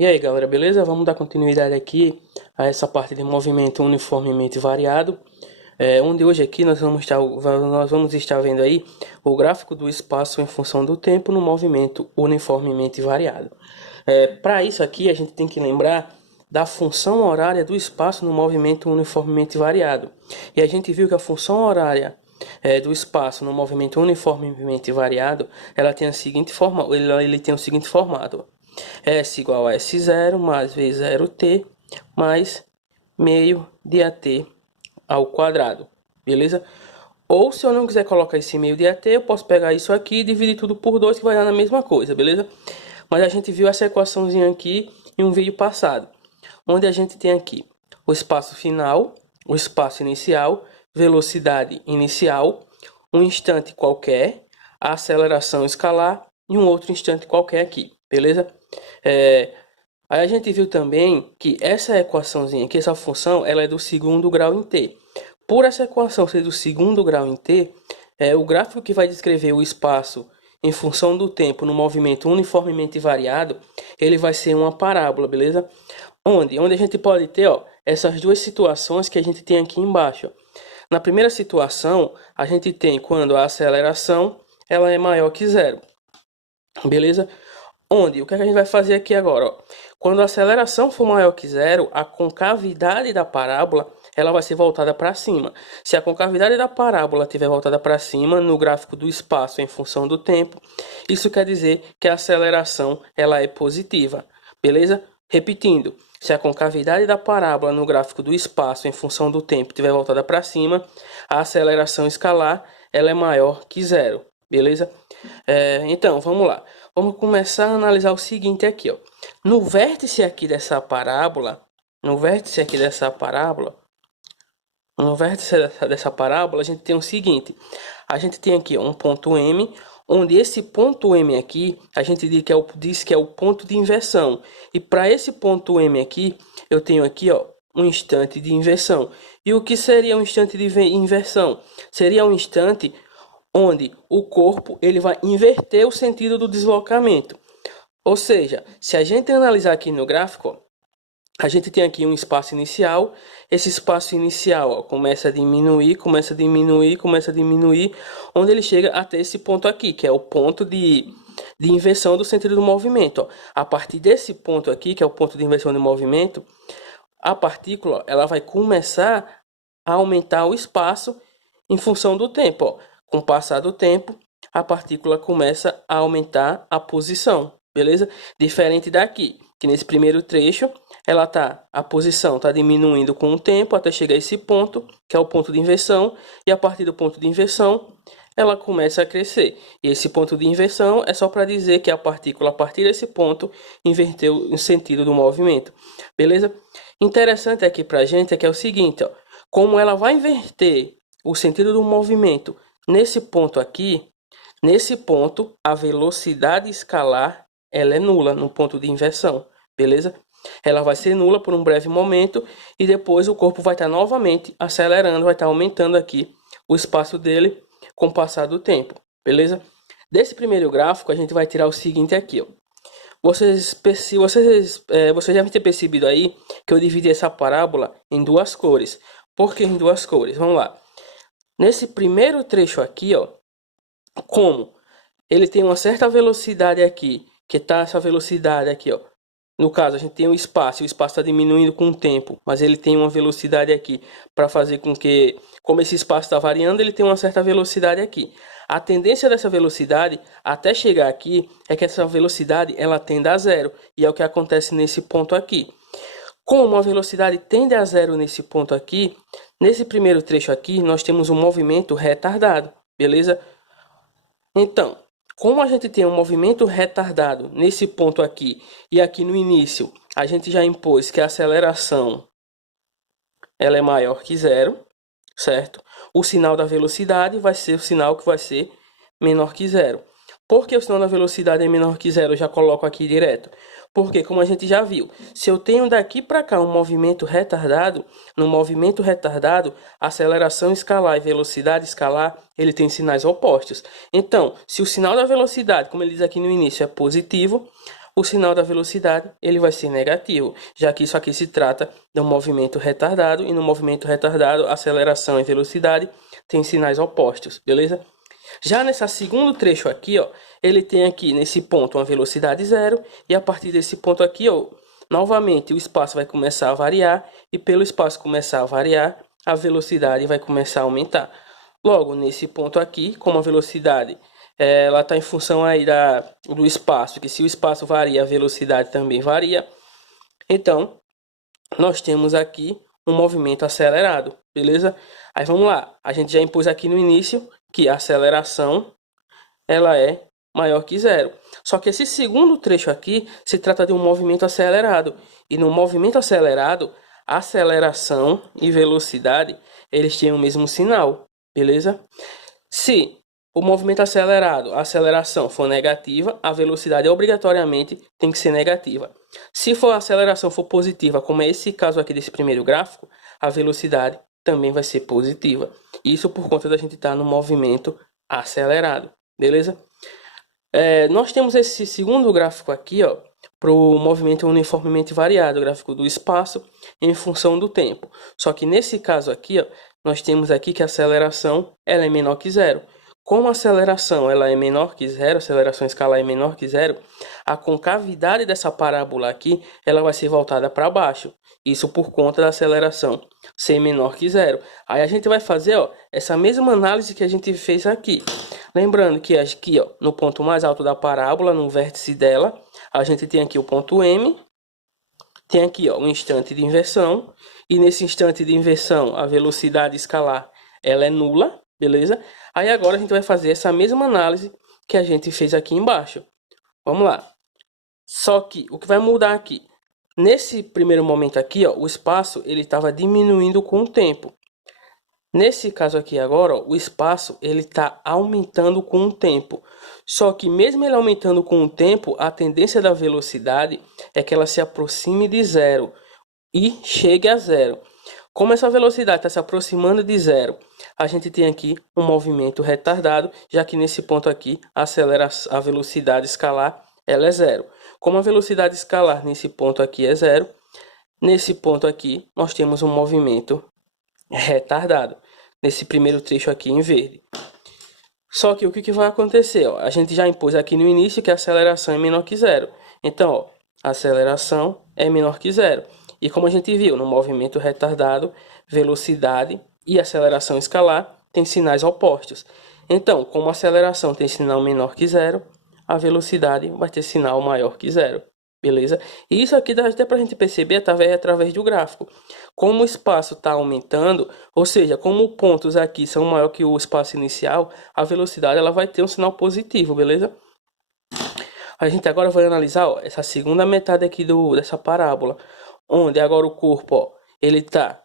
E aí, galera, beleza? Vamos dar continuidade aqui a essa parte de movimento uniformemente variado, onde hoje aqui nós vamos estar vendo aí o gráfico do espaço em função do tempo no movimento uniformemente variado. Para isso aqui, a gente tem que lembrar da função horária do espaço no movimento uniformemente variado. E a gente viu que a função horária do espaço no movimento uniformemente variado, ela tem ele tem o seguinte formato: S igual a S0 mais V0t mais meio de AT ao quadrado, beleza? Ou se eu não quiser colocar esse meio de AT, eu posso pegar isso aqui e dividir tudo por 2, que vai dar na mesma coisa, beleza? Mas a gente viu essa equaçãozinha aqui em um vídeo passado, onde a gente tem aqui o espaço final, o espaço inicial, velocidade inicial, um instante qualquer, a aceleração escalar e um outro instante qualquer aqui, beleza? Aí a gente viu também que essa equaçãozinha aqui, essa função, ela é do segundo grau em t. Por essa equação ser do segundo grau em t, o gráfico que vai descrever o espaço em função do tempo no movimento uniformemente variado, ele vai ser uma parábola, beleza? Onde a gente pode ter, ó, essas duas situações que a gente tem aqui embaixo, ó. Na primeira situação, a gente tem quando a aceleração ela é maior que zero, beleza? O que a gente vai fazer aqui agora, ó? Quando a aceleração for maior que zero, a concavidade da parábola ela vai ser voltada para cima. Se a concavidade da parábola estiver voltada para cima no gráfico do espaço em função do tempo, isso quer dizer que a aceleração ela é positiva, beleza? Repetindo, se a concavidade da parábola no gráfico do espaço em função do tempo estiver voltada para cima, a aceleração escalar ela é maior que zero, beleza? Então, vamos lá. Vamos começar a analisar o seguinte aqui, ó. No vértice aqui dessa parábola, no vértice dessa parábola, a gente tem o seguinte: a gente tem aqui ó, um ponto M, onde esse ponto M aqui, a gente diz que é o ponto de inversão. E para esse ponto M aqui, eu tenho aqui ó, um instante de inversão. E o que seria um instante de inversão? Seria um instante onde o corpo ele vai inverter o sentido do deslocamento. Ou seja, se a gente analisar aqui no gráfico, ó, a gente tem aqui um espaço inicial. Esse espaço inicial ó, começa a diminuir, onde ele chega até esse ponto aqui, que é o ponto de inversão do sentido do movimento. Ó. A partir desse ponto aqui, que é o ponto de inversão do movimento, a partícula ela vai começar a aumentar o espaço em função do tempo. Ó. Com o passar do tempo, a partícula começa a aumentar a posição, beleza? Diferente daqui, que nesse primeiro trecho, a posição está diminuindo com o tempo até chegar a esse ponto, que é o ponto de inversão, e a partir do ponto de inversão, ela começa a crescer. E esse ponto de inversão é só para dizer que a partícula, a partir desse ponto, inverteu o sentido do movimento, beleza? Interessante aqui para a gente é que é o seguinte, ó, como ela vai inverter o sentido do movimento nesse ponto aqui, nesse ponto, a velocidade escalar ela é nula no ponto de inversão, beleza? Ela vai ser nula por um breve momento e depois o corpo vai estar novamente acelerando, vai estar aumentando aqui o espaço dele com o passar do tempo, beleza? Desse primeiro gráfico a gente vai tirar o seguinte aqui, ó. Vocês devem ter percebido aí que eu dividi essa parábola em duas cores. Por que em duas cores? Vamos lá. Nesse primeiro trecho aqui, ó, como ele tem uma certa velocidade aqui, que está essa velocidade aqui, ó. No caso, a gente tem o espaço está diminuindo com o tempo, mas ele tem uma velocidade aqui para fazer com que, como esse espaço está variando, ele tem uma certa velocidade aqui. A tendência dessa velocidade até chegar aqui é que essa velocidade ela tende a zero, e é o que acontece nesse ponto aqui. Como a velocidade tende a zero nesse ponto aqui, nesse primeiro trecho aqui, nós temos um movimento retardado, beleza? Então, como a gente tem um movimento retardado nesse ponto aqui, e aqui no início a gente já impôs que a aceleração ela é maior que zero, certo? O sinal da velocidade vai ser o sinal que vai ser menor que zero. Por que o sinal da velocidade é menor que zero? Eu já coloco aqui direto. Porque, como a gente já viu, se eu tenho daqui para cá um movimento retardado, no movimento retardado, aceleração escalar e velocidade escalar, ele tem sinais opostos. Então, se o sinal da velocidade, como ele diz aqui no início, é positivo, o sinal da velocidade ele vai ser negativo, já que isso aqui se trata de um movimento retardado, e no movimento retardado, aceleração e velocidade têm sinais opostos, beleza? Já nesse segundo trecho aqui, ó, ele tem aqui nesse ponto uma velocidade zero, e a partir desse ponto aqui, ó, novamente o espaço vai começar a variar, e pelo espaço começar a variar, a velocidade vai começar a aumentar. Logo, nesse ponto aqui, como a velocidade ela está em função aí do espaço, que se o espaço varia, a velocidade também varia. Então, nós temos aqui um movimento acelerado, beleza? Aí vamos lá, a gente já impôs aqui no início que a aceleração ela é maior que zero. Só que esse segundo trecho aqui se trata de um movimento acelerado. E no movimento acelerado, aceleração e velocidade, eles têm o mesmo sinal, beleza? Se o movimento acelerado, a aceleração for negativa, a velocidade obrigatoriamente tem que ser negativa. Se a aceleração for positiva, como é esse caso aqui desse primeiro gráfico, a velocidade também vai ser positiva. Isso por conta da gente estar no movimento acelerado, beleza? Nós temos esse segundo gráfico aqui, ó, para o movimento uniformemente variado, o gráfico do espaço em função do tempo. Só que nesse caso aqui, ó, nós temos aqui que a aceleração ela é menor que zero. Como a aceleração ela é menor que zero, a aceleração escalar é menor que zero, a concavidade dessa parábola aqui ela vai ser voltada para baixo. Isso por conta da aceleração ser menor que zero. Aí a gente vai fazer, ó, essa mesma análise que a gente fez aqui. Lembrando que aqui, ó, no ponto mais alto da parábola, no vértice dela, a gente tem aqui o ponto M, tem aqui, ó, um instante de inversão, e nesse instante de inversão a velocidade escalar ela é nula, beleza? Aí agora a gente vai fazer essa mesma análise que a gente fez aqui embaixo. Vamos lá. Só que o que vai mudar aqui, nesse primeiro momento aqui, ó, o espaço ele estava diminuindo com o tempo. Nesse caso aqui agora, ó, o espaço ele está aumentando com o tempo. Só que mesmo ele aumentando com o tempo, a tendência da velocidade é que ela se aproxime de zero e chegue a zero. Como essa velocidade está se aproximando de zero, a gente tem aqui um movimento retardado, já que nesse ponto aqui a velocidade escalar ela é zero. Como a velocidade escalar nesse ponto aqui é zero, nesse ponto aqui nós temos um movimento retardado, nesse primeiro trecho aqui em verde. Só que o que vai acontecer? Ó, a gente já impôs aqui no início que a aceleração é menor que zero. Então, ó, a aceleração é menor que zero. E como a gente viu, no movimento retardado, velocidade e aceleração escalar têm sinais opostos. Então, como a aceleração tem sinal menor que zero, a velocidade vai ter sinal maior que zero. Beleza? E isso aqui dá até para a gente perceber através do gráfico. Como o espaço está aumentando, ou seja, como pontos aqui são maior que o espaço inicial, a velocidade ela vai ter um sinal positivo, beleza? A gente agora vai analisar, ó, essa segunda metade aqui dessa parábola, onde agora o corpo, ó, ele tá,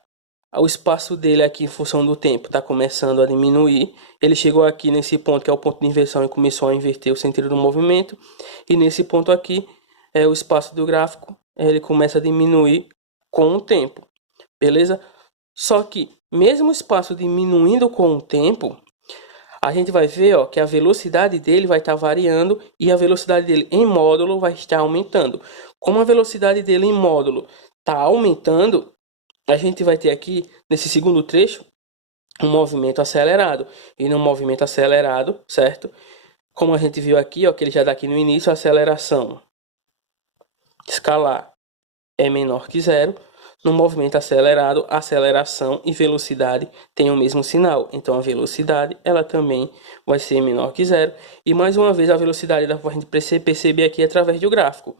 o espaço dele aqui em função do tempo está começando a diminuir. Ele chegou aqui nesse ponto que é o ponto de inversão e começou a inverter o sentido do movimento. E nesse ponto aqui, o espaço do gráfico, ele começa a diminuir com o tempo, beleza? Só que, mesmo o espaço diminuindo com o tempo, a gente vai ver, ó, que a velocidade dele vai estar variando e a velocidade dele em módulo vai estar aumentando. Como a velocidade dele em módulo está aumentando, a gente vai ter aqui, nesse segundo trecho, um movimento acelerado. E no movimento acelerado, certo? Como a gente viu aqui, ó, que ele já dá aqui no início, a aceleração escalar é menor que zero. No movimento acelerado, aceleração e velocidade têm o mesmo sinal. Então, a velocidade ela também vai ser menor que zero. E, mais uma vez, a velocidade dá para a gente perceber aqui através do gráfico.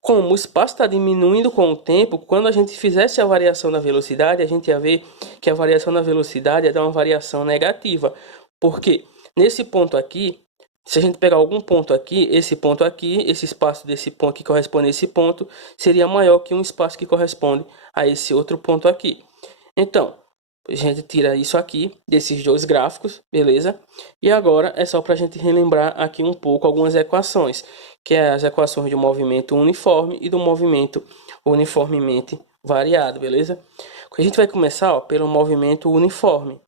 Como o espaço está diminuindo com o tempo, quando a gente fizesse a variação da velocidade, a gente ia ver que a variação da velocidade ia dar uma variação negativa. Porque nesse ponto aqui, se a gente pegar algum ponto aqui, esse espaço desse ponto que corresponde a esse ponto, seria maior que um espaço que corresponde a esse outro ponto aqui. Então, a gente tira isso aqui, desses dois gráficos, beleza? E agora é só para a gente relembrar aqui um pouco algumas equações, que é as equações do movimento uniforme e do movimento uniformemente variado, beleza? A gente vai começar, ó, pelo movimento uniforme.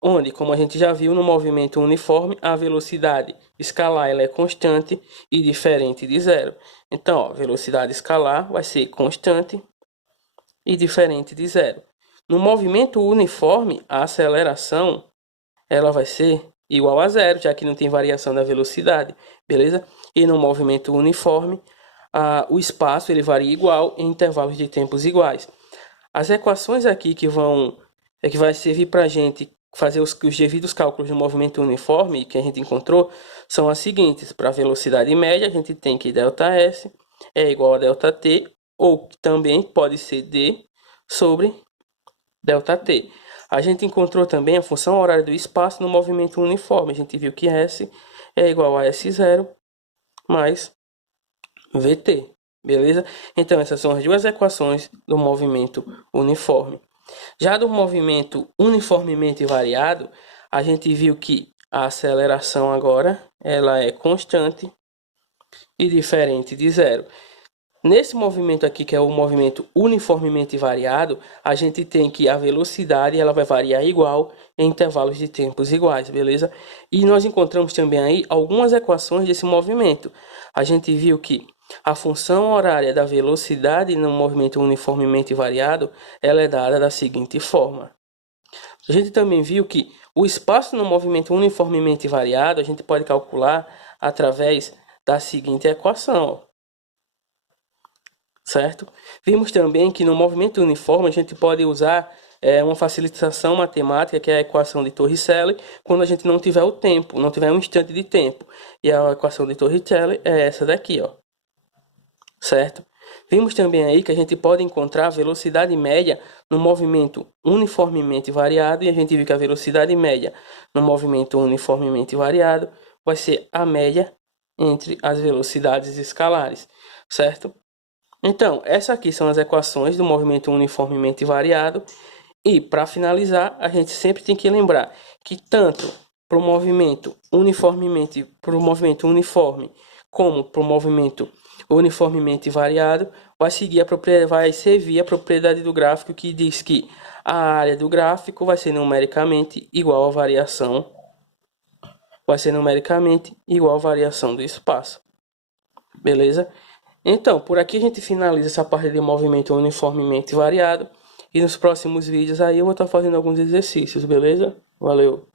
onde, como a gente já viu no movimento uniforme, a velocidade escalar ela é constante e diferente de zero. Então, ó, velocidade escalar vai ser constante e diferente de zero. No movimento uniforme, a aceleração ela vai ser igual a zero, já que não tem variação da velocidade, beleza? E no movimento uniforme, o espaço ele varia igual em intervalos de tempos iguais. As equações aqui que vai servir para a gente fazer os devidos cálculos do movimento uniforme que a gente encontrou são as seguintes. Para a velocidade média, a gente tem que ΔS é igual a ΔT, ou também pode ser D sobre ΔT. A gente encontrou também a função horária do espaço no movimento uniforme. A gente viu que S é igual a S0 mais VT, beleza? Então, essas são as duas equações do movimento uniforme. Já do movimento uniformemente variado, a gente viu que a aceleração agora ela é constante e diferente de zero. Nesse movimento aqui, que é o movimento uniformemente variado, a gente tem que a velocidade ela vai variar igual em intervalos de tempos iguais, beleza? E nós encontramos também aí algumas equações desse movimento. A gente viu que a função horária da velocidade no movimento uniformemente variado, ela é dada da seguinte forma. A gente também viu que o espaço no movimento uniformemente variado, a gente pode calcular através da seguinte equação, certo? Vimos também que no movimento uniforme a gente pode usar uma facilitação matemática, que é a equação de Torricelli, quando a gente não tiver o tempo, não tiver um instante de tempo. E a equação de Torricelli é essa daqui, ó. Certo? Vimos também aí que a gente pode encontrar a velocidade média no movimento uniformemente variado, e a gente viu que a velocidade média no movimento uniformemente variado vai ser a média entre as velocidades escalares, certo? Então, essas aqui são as equações do movimento uniformemente variado. E, para finalizar, a gente sempre tem que lembrar que tanto para o movimento uniforme, como para o movimento uniformemente variado, vai servir a propriedade do gráfico que diz que a área do gráfico vai ser numericamente igual à variação, do espaço. Beleza? Então, por aqui a gente finaliza essa parte de movimento uniformemente variado. E nos próximos vídeos aí eu vou estar fazendo alguns exercícios, beleza? Valeu!